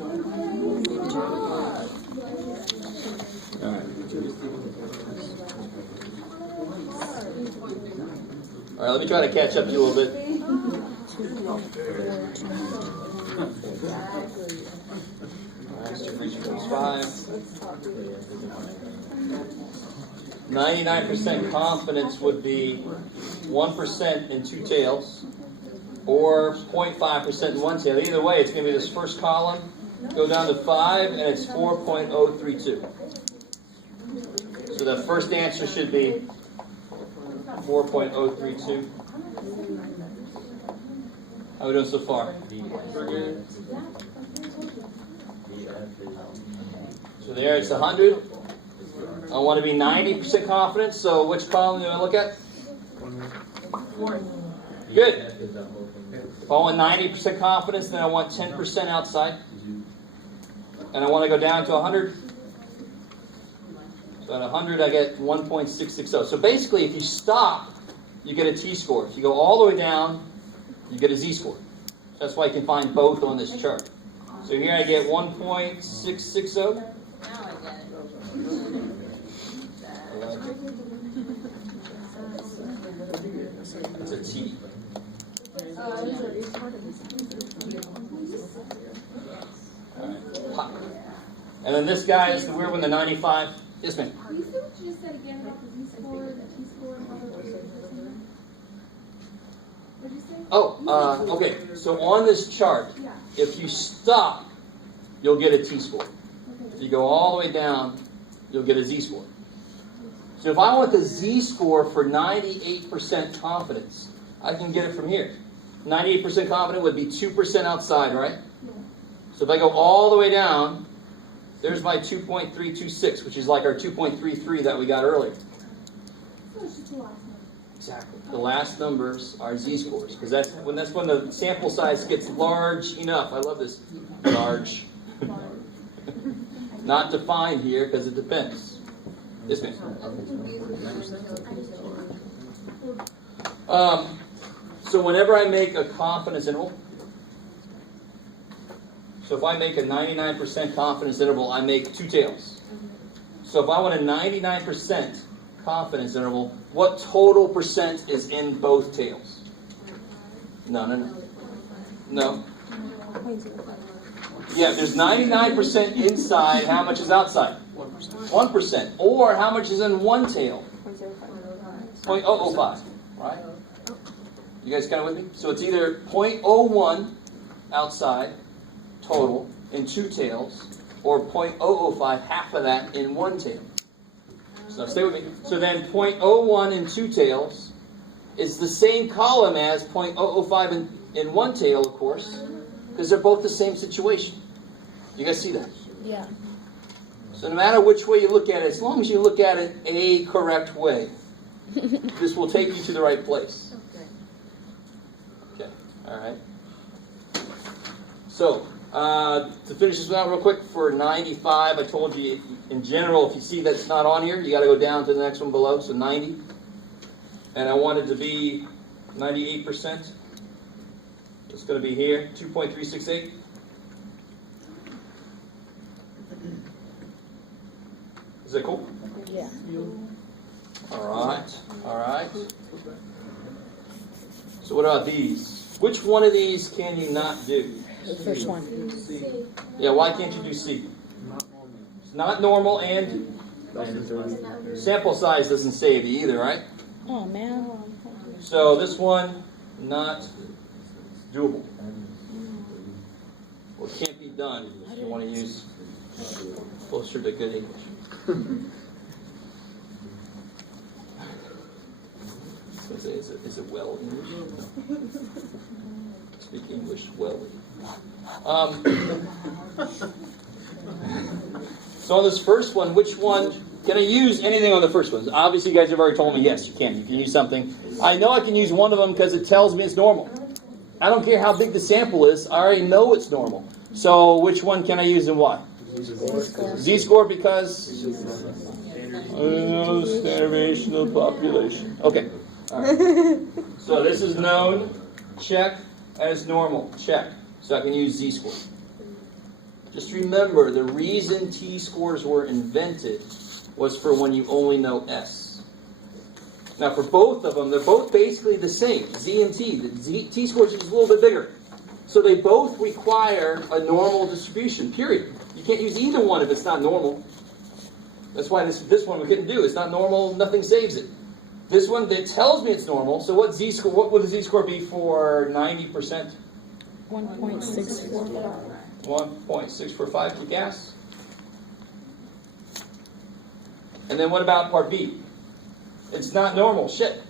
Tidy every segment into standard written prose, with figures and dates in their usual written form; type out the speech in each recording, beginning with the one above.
All right. All right, let me try to catch up to you a little bit. All right, so 3 times 5. 99% confidence would be 1% in 2 tails, or 0.5% in 1 tail. Either way, it's going to be this first column, go down to 5, and it's 4.032. So the first answer should be 4.032. How are we doing so far? So there, it's 100. I want to be 90% confident, so which column do I look at? Good. If I want 90% confidence, then I want 10% outside. And I want to go down to 100. So at 100, I get 1.660. So basically, if you stop, you get a t-score. If you go all the way down, you get a z-score. So that's why you can find both on this chart. So here I get 1.660. Now I get it. It's a T. Alright. And then this guy is the weird one, the 95. Yes, ma'am. Can you say what you just said again about the z-score, the t-score, and all those? What did you say? Oh, okay. So on this chart, Yeah. if you stop, you'll get a t-score. If you go all the way down, you'll get a z-score. So if I want the z-score for 98% confidence, I can get it from here. 98% confident would be 2% outside, right? Yeah. So if I go all the way down, there's my 2.326, which is like our 2.33 that we got earlier. So it's just the last one. Exactly. The last numbers are z-scores, because that's when the sample size gets large enough. I love this. Large. Not defined here, because it depends. Yes, ma'am. So whenever I make a confidence interval, so if I make a 99% confidence interval, I make 2 tails. So if I want a 99% confidence interval, what total percent is in both tails? No. No. Yeah, there's 99% inside. How much is outside? 1%. Or how much is in one tail? 0.005. Right? You guys kind of with me? So it's either 0.01 outside total in 2 tails, or 0.005, half of that in 1 tail. So stay with me. So then 0.01 in 2 tails is the same column as 0.005 in 1 tail, of course, because they're both the same situation. You guys see that? Yeah. So no matter which way you look at it, as long as you look at it a correct way, this will take you to the right place. Okay, all right. So, to finish this out real quick, for 95, I told you, in general, if you see that's not on here, you got to go down to the next one below, so 90. And I want it to be 98%. It's going to be here, 2.368. Is that cool? Yeah. All right. So what about these? Which one of these can you not do? The first one. Yeah, why can't you do C? It's not normal, and sample size doesn't save you either, right? Oh, man. So this one, not doable. Or can't be done if you want to use closer to good English. Is it well English? No. Speak English well. So on this first one, which one, can I use anything on the first one? Obviously you guys have already told me, yes, you can. You can use something. I know I can use one of them because it tells me it's normal. I don't care how big the sample is. I already know it's normal. So which one can I use and why? Z-score because standard deviation of population. Okay. All right. So this is known. Check. As normal. Check. So I can use z-score. Just remember, the reason t-scores were invented was for when you only know S. Now for both of them, they're both basically the same, Z and T. The t-score is just a little bit bigger. So they both require a normal distribution, period. You can't use either one if it's not normal. That's why this one we couldn't do. It's not normal, nothing saves it. This one, that tells me it's normal. So what z-score? What would the z-score be for 90%? 1.645. 1.645, kick ass. And then what about part B? It's not normal, shit.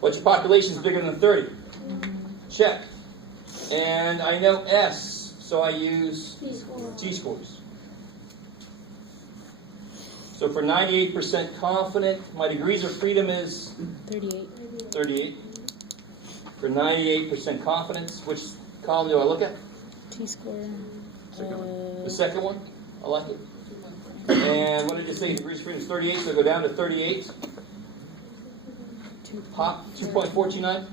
But your population is bigger than 30. Check. And I know S, so I use t-scores. So for 98% confident, my degrees of freedom is 38. 38. For 98% confidence, which column do I look at? T-score. The second one? I like it. And what did you say? Degrees of freedom is 38, so I go down to 38. Pop, 2.429.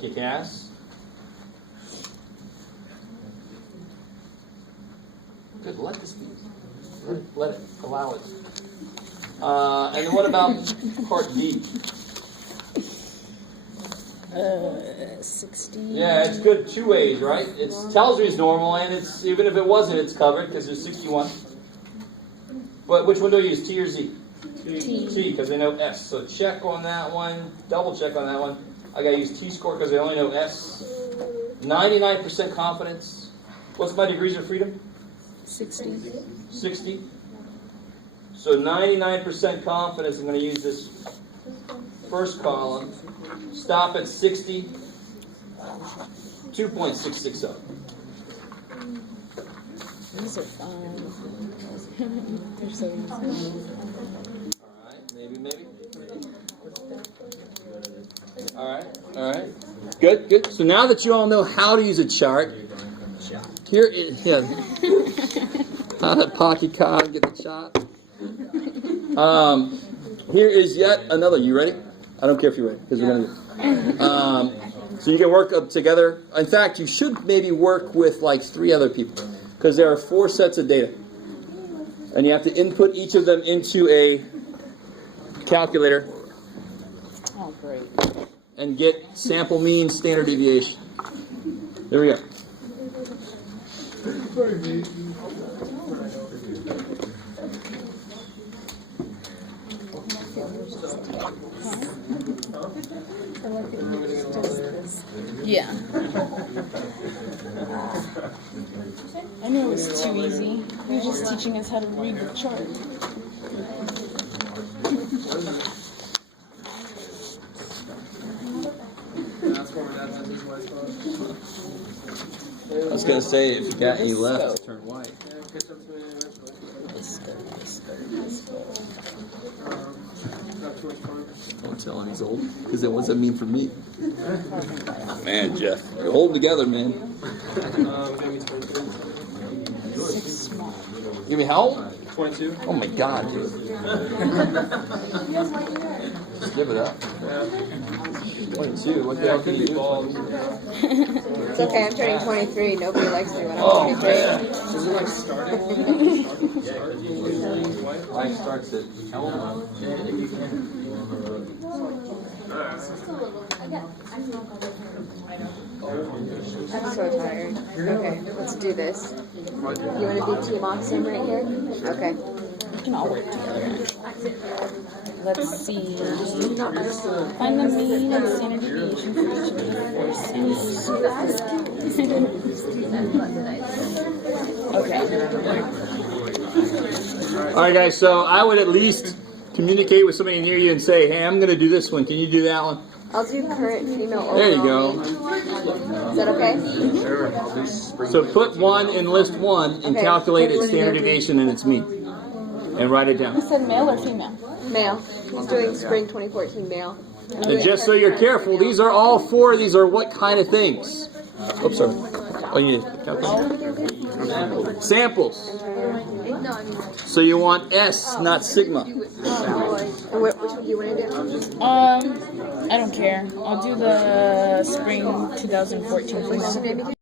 Kick ass. Good, let this be. Let it, allow it. And then what about part D? 60. Yeah, it's good two ways, right? It tells me it's normal, and it's even if it wasn't, it's covered because there's 61. But which one do I use, T or Z? T, because I know S. So check on that one, double check on that one. I got to use T-score because I only know S. 99% confidence. What's my degrees of freedom? 60. 60. So 99% confidence, I'm going to use this first column. Stop at 60. 2.660. These are fun. They're so easy. Alright, maybe. Alright. Good. So now that you all know how to use a chart, here is, how to pocket card, get the chart. Here is yet another, you ready? I don't care if you're ready, because we're going to do so you can work up together. In fact, you should maybe work with like 3 other people, because there are 4 sets of data. And you have to input each of them into a calculator. Oh, great. And get sample mean, standard deviation. There we go. Yeah. I knew it was too easy. You're just teaching us how to read the chart. I was going to say, if you got any left, turn white. Don't tell him he's old, because then what's that mean for me? Man, Jeff, you're holding together, man. Give me how old? 22. Oh my God, dude. Just give it up. 22, what the hell can you do? It's okay, I'm turning 23. Nobody likes me when I'm 23. Does it like start at Life starts at I'm so tired. Okay, let's do this. You want to do Team Oxen right here? Okay. We can all work together. Let's see. Find the mean and standard deviation for each of the 4 samples. Okay. Alright guys, so I would at least communicate with somebody near you and say, hey, I'm going to do this one. Can you do that one? I'll do current female overall. There you go. Is that okay? So put 1 in list 1 and Okay. calculate its standard deviation and its mean. And write it You down. said male or female? Male. He's doing spring 2014 male. And just so you're careful, these are all 4, these are what kind of things? Oops, sorry. Oh, you need to calculate. Samples. So you want S, not sigma. And which one do you want to do? I don't care. I'll do the spring 2014 one.